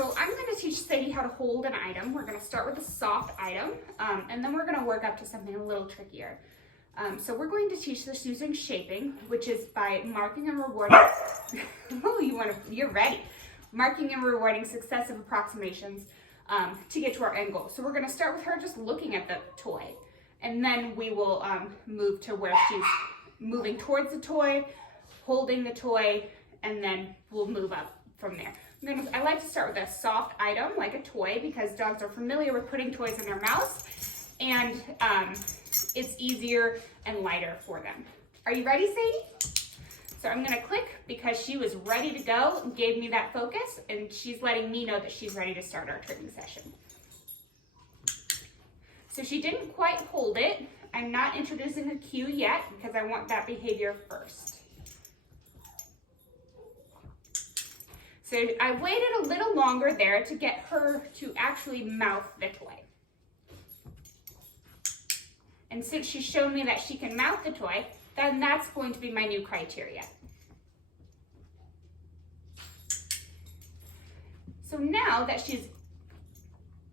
So I'm going to teach Sadie how to hold an item. We're going to start with a soft item, and then we're going to work up to something a little trickier. So we're going to teach this using shaping, which is by marking and rewarding. Oh, you're ready. Marking and rewarding successive approximations to get to our end goal. So we're going to start with her just looking at the toy, and then we will move to where she's moving towards the toy, holding the toy, and then we'll move up from there. I like to start with a soft item like a toy because dogs are familiar with putting toys in their mouths, and it's easier and lighter for them. Are you ready, Sadie? So I'm gonna click because she was ready to go and gave me that focus, and she's letting me know that she's ready to start our training session. So she didn't quite hold it. I'm not introducing a cue yet because I want that behavior first. So I waited a little longer there to get her to actually mouth the toy. And since she's shown me that she can mouth the toy, then that's going to be my new criteria. So now that she's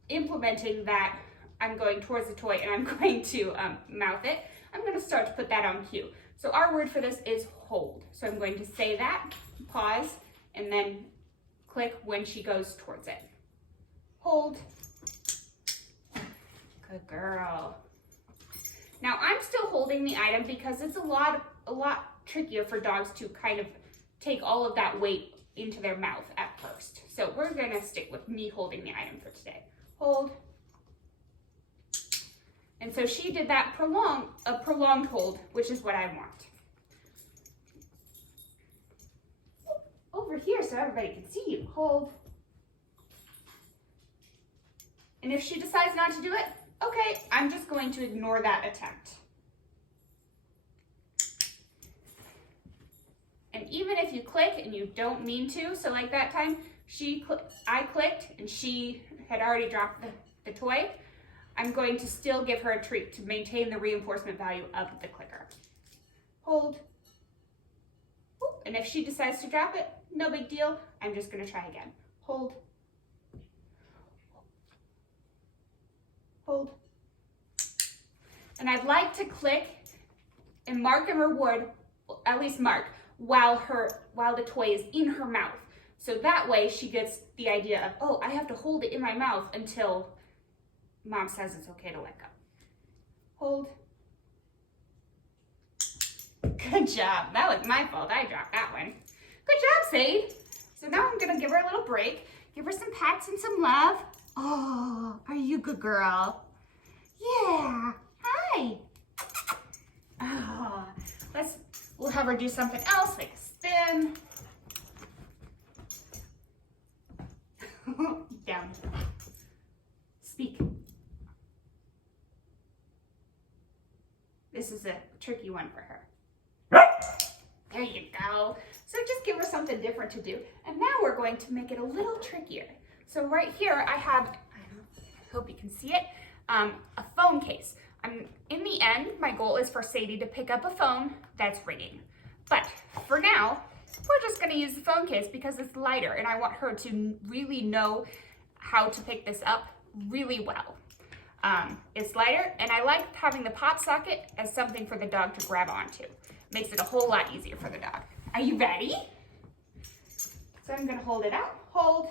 implementing that I'm going towards the toy and I'm going to mouth it, I'm going to start to put that on cue. So our word for this is hold. So I'm going to say that, pause, and then click when she goes towards it. Hold. Good girl. Now I'm still holding the item because it's a lot trickier for dogs to kind of take all of that weight into their mouth at first. So we're gonna stick with me holding the item for today. Hold. And so she did that prolonged hold, which is what I want. Over here so everybody can see you. Hold. And if she decides not to do it, okay, I'm just going to ignore that attempt. And even if you click and you don't mean to, so like that time, I clicked and she had already dropped the toy, I'm going to still give her a treat to maintain the reinforcement value of the clicker. Hold. And if she decides to drop it, no big deal. I'm just going to try again. Hold. Hold. And I'd like to click and mark and reward, at least mark, while the toy is in her mouth. So that way she gets the idea of, oh, I have to hold it in my mouth until Mom says it's okay to let go. Hold. Good job. That was my fault. I dropped that one. Good job, Sade. So now I'm going to give her a little break. Give her some pats and some love. Oh, are you a good girl? Yeah. Hi. Oh, we'll have her do something else, like a spin. Down. Speak. This is a tricky one for her. There you go. So just give her something different to do. And now we're going to make it a little trickier. So right here I have, I hope you can see it, a phone case. In the end, my goal is for Sadie to pick up a phone that's ringing. But for now, we're just going to use the phone case because it's lighter and I want her to really know how to pick this up really well. It's lighter, and I like having the pop socket as something for the dog to grab onto. Makes it a whole lot easier for the dog. Are you ready? So I'm going to hold it out. Hold.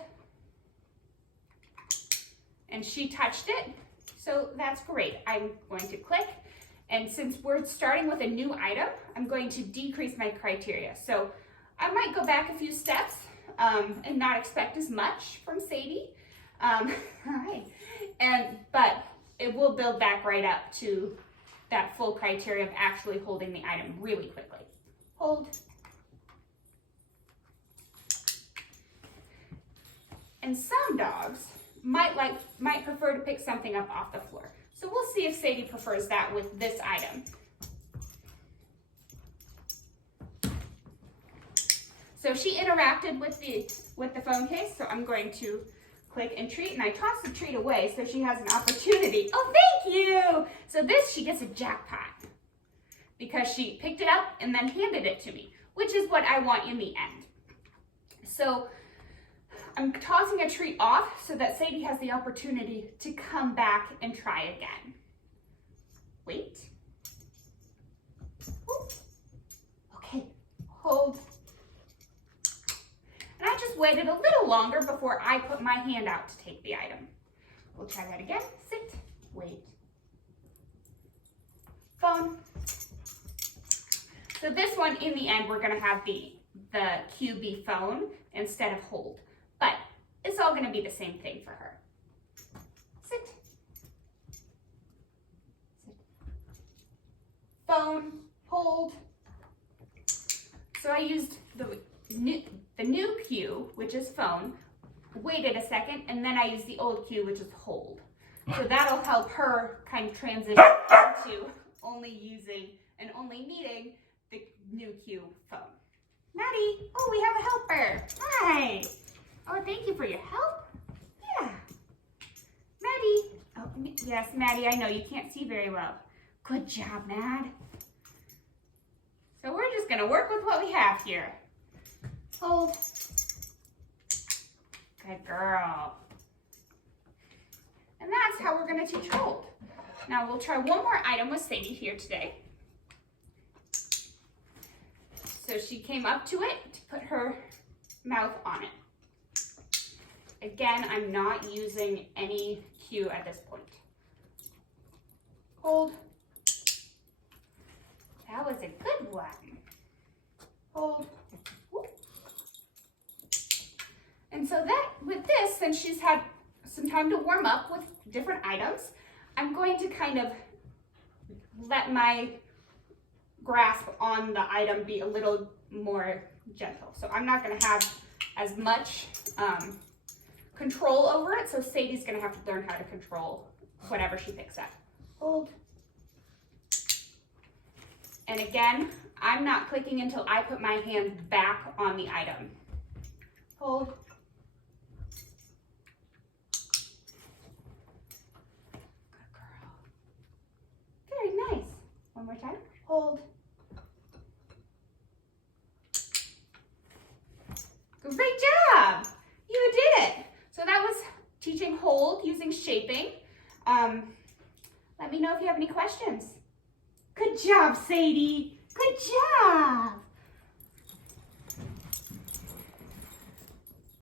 And she touched it, so that's great. I'm going to click, and since we're starting with a new item, I'm going to decrease my criteria. So I might go back a few steps and not expect as much from Sadie. All right. But it will build back right up to that full criteria of actually holding the item really quickly. Hold. And some dogs might prefer to pick something up off the floor. So we'll see if Sadie prefers that with this item. So she interacted with the phone case, so I'm going to click and treat, and I toss the treat away so she has an opportunity. Oh, thank you! So this, she gets a jackpot because she picked it up and then handed it to me, which is what I want in the end. So I'm tossing a treat off so that Sadie has the opportunity to come back and try again. Wait. Ooh. Okay, hold. And I just waited a little longer before I put my hand out to take the item. We'll try that again. Sit, wait. Phone. So this one, in the end, we're gonna have the QB phone instead of hold. But it's all gonna be the same thing for her. Sit. Sit. Phone, hold. So I used the new cue, which is phone, waited a second, and then I used the old cue, which is hold. So that'll help her kind of transition into only using and only needing the new cue phone. Maddie, oh, we have a helper. Hi. Oh, thank you for your help. Yeah. Maddie. Oh, yes, Maddie, I know you can't see very well. Good job, Mad. So we're just gonna work with what we have here. Hold. Good girl. And that's how we're gonna teach hold. Now we'll try one more item with Sadie here today. So she came up to it to put her mouth on it. Again, I'm not using any cue at this point. Hold. That was a good one. Hold. And so that, with this, since she's had some time to warm up with different items, I'm going to kind of let my grasp on the item be a little more gentle. So I'm not going to have as much control over it. So Sadie's going to have to learn how to control whatever she picks up. Hold. And again, I'm not clicking until I put my hand back on the item. Hold. Good girl. Very nice. One more time. Hold. Great job! You did it! So that was teaching hold using shaping. Let me know if you have any questions. Good job, Sadie. Good job.